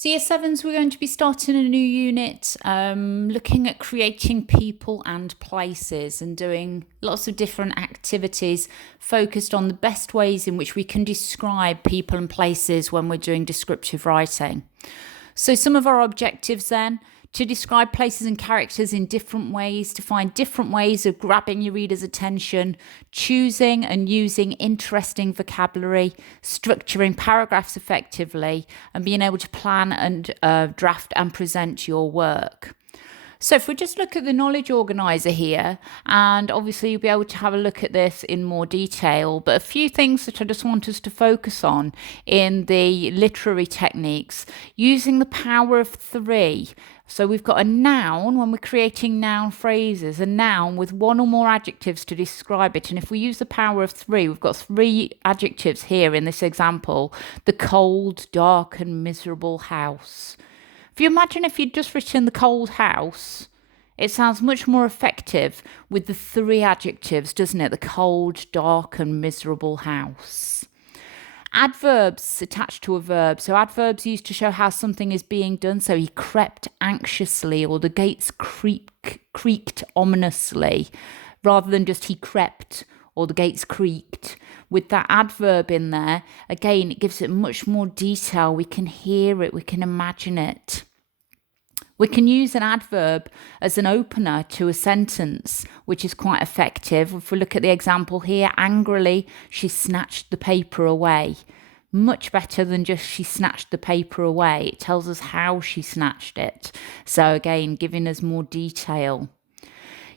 So year sevens, we're going to be starting a new unit, looking at creating people and places and doing lots of different activities focused on the best ways in which we can describe people and places when we're doing descriptive writing. So some of our objectives then: to describe places and characters in different ways, to find different ways of grabbing your reader's attention, choosing and using interesting vocabulary, structuring paragraphs effectively, and being able to plan and draft and present your work. So if we just look at the knowledge organizer here, and obviously you'll be able to have a look at this in more detail, but a few things that I just want us to focus on in the literary techniques, using the power of three. So we've got a noun when we're creating noun phrases, a noun with one or more adjectives to describe it. And if we use the power of three, we've got three adjectives here in this example: the cold, dark and miserable house. If you imagine if you'd just written the cold house, it sounds much more effective with the three adjectives, doesn't it? The cold, dark and miserable house. Adverbs attached to a verb. So adverbs used to show how something is being done. So he crept anxiously, or the gates creaked ominously, rather than just he crept or the gates creaked. With that adverb in there, again, it gives it much more detail. We can hear it, we can imagine it. We can use an adverb as an opener to a sentence, which is quite effective. If we look at the example here, angrily, she snatched the paper away. Much better than just she snatched the paper away. It tells us how she snatched it. So again, giving us more detail.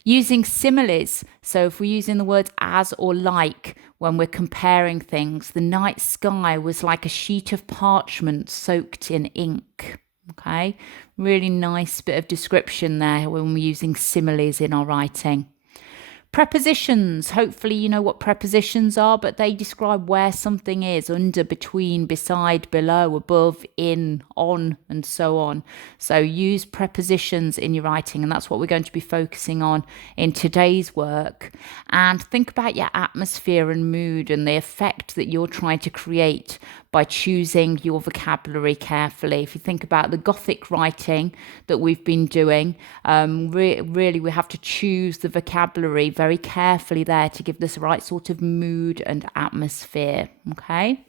Using similes, so if we're using the words as or like when we're comparing things, the night sky was like a sheet of parchment soaked in ink. Okay, really nice bit of description there when we're using similes in our writing. Prepositions, hopefully you know what prepositions are, but they describe where something is: under, between, beside, below, above, in, on, and so on. So use prepositions in your writing, and that's what we're going to be focusing on in today's work. And think about your atmosphere and mood and the effect that you're trying to create by choosing your vocabulary carefully. If you think about the Gothic writing that we've been doing, really we have to choose the vocabulary very carefully there to give this right sort of mood and atmosphere, okay?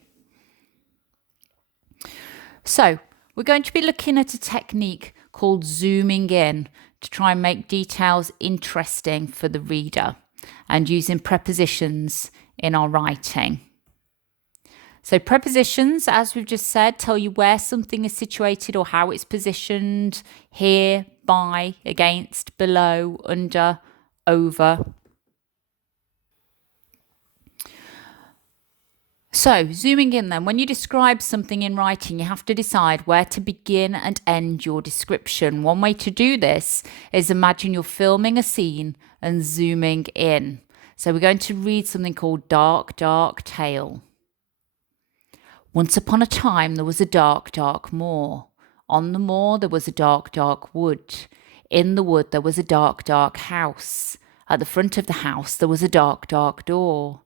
So we're going to be looking at a technique called zooming in to try and make details interesting for the reader, and using prepositions in our writing. So prepositions, as we've just said, tell you where something is situated or how it's positioned: here, by, against, below, under, over. So zooming in then, when you describe something in writing, you have to decide where to begin and end your description. One way to do this is imagine you're filming a scene and zooming in. So we're going to read something called Dark, Dark Tale. Once upon a time there was a dark, dark moor. On the moor there was a dark, dark wood. In the wood there was a dark, dark house. At the front of the house there was a dark, dark door.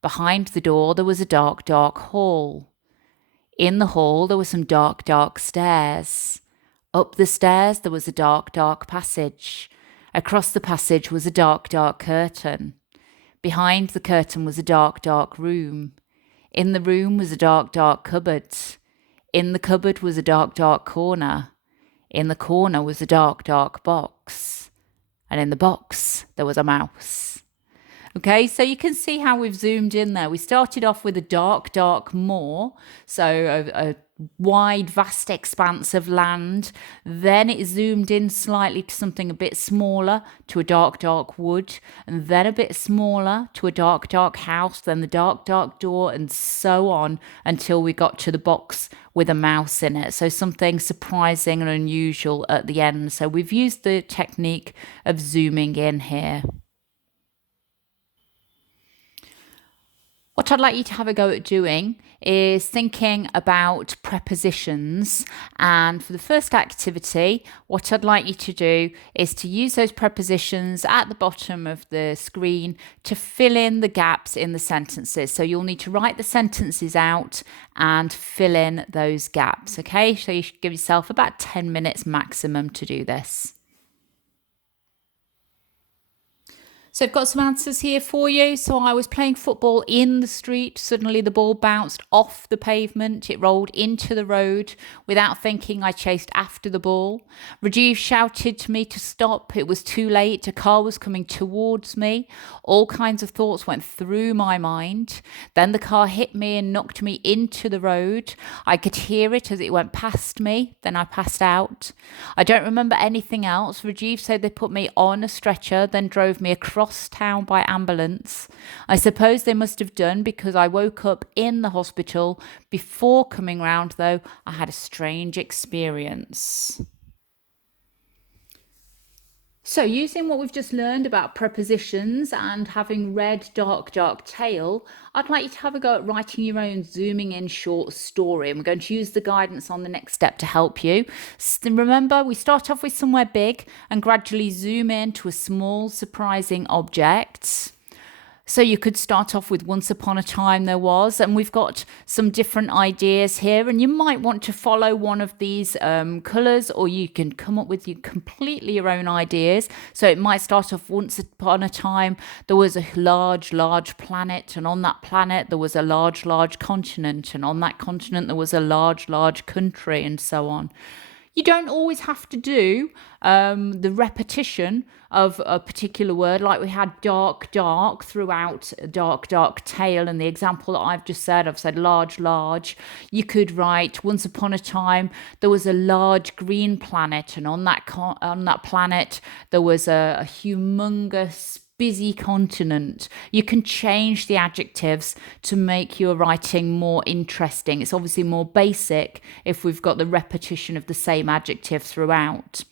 Behind the door there was a dark, dark hall. In the hall there were some dark, dark stairs. Up the stairs there was a dark, dark passage. Across the passage was a dark, dark curtain. Behind the curtain was a dark, dark room. In the room was a dark, dark cupboard. In the cupboard was a dark, dark corner. In the corner was a dark, dark box. And in the box there was a mouse. Okay, so you can see how we've zoomed in there. We started off with a dark, dark moor, so a wide, vast expanse of land. Then it zoomed in slightly to something a bit smaller, to a dark, dark wood, and then a bit smaller to a dark, dark house, then the dark, dark door, and so on until we got to the box with a mouse in it. So something surprising and unusual at the end. So we've used the technique of zooming in here. What I'd like you to have a go at doing is thinking about prepositions. And for the first activity, what I'd like you to do is to use those prepositions at the bottom of the screen to fill in the gaps in the sentences. So you'll need to write the sentences out and fill in those gaps. Okay, so you should give yourself about 10 minutes maximum to do this. So I've got some answers here for you. So I was playing football in the street. Suddenly the ball bounced off the pavement. It rolled into the road. Without thinking, I chased after the ball. Rajiv shouted to me to stop. It was too late. A car was coming towards me. All kinds of thoughts went through my mind. Then the car hit me and knocked me into the road. I could hear it as it went past me. Then I passed out. I don't remember anything else. Rajiv said they put me on a stretcher, then drove me across town by ambulance. I suppose they must have done because I woke up in the hospital. Before coming round, though, I had a strange experience. So using what we've just learned about prepositions and having read Dark, Dark Tale, I'd like you to have a go at writing your own zooming in short story. And we're going to use the guidance on the next step to help you. Remember, we start off with somewhere big and gradually zoom in to a small, surprising object. So you could start off with once upon a time there was, and we've got some different ideas here, and you might want to follow one of these colours, or you can come up with completely your own ideas. So it might start off once upon a time there was a large, large planet, and on that planet there was a large, large continent, and on that continent there was a large, large country, and so on. You don't always have to do the repetition of a particular word, like we had dark, dark throughout Dark, Dark Tale. And the example that I've just said, I've said large, large. You could write, once upon a time, there was a large green planet, and on that planet, there was a humongous busy continent. You can change the adjectives to make your writing more interesting. It's obviously more basic if we've got the repetition of the same adjective throughout.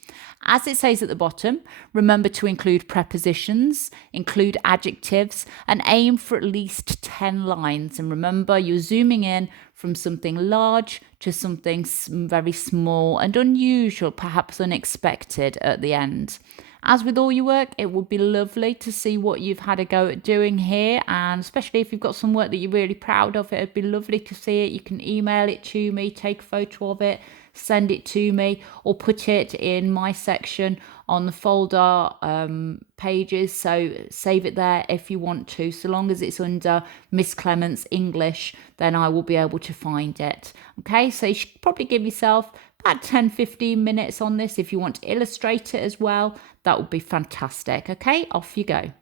As it says at the bottom, remember to include prepositions, include adjectives, and aim for at least 10 lines. And remember, you're zooming in from something large to something very small and unusual, perhaps unexpected at the end. As with all your work, it would be lovely to see what you've had a go at doing here, and especially if you've got some work that you're really proud of, it'd be lovely to see it. You can email it to me, take a photo of it, send it to me, or put it in my section on the folder pages. So save it there if you want to. So long as it's under Miss Clements English, then I will be able to find it. Okay, so you should probably give yourself about 10-15 minutes on this. If you want to illustrate it as well, that would be fantastic. Okay, off you go.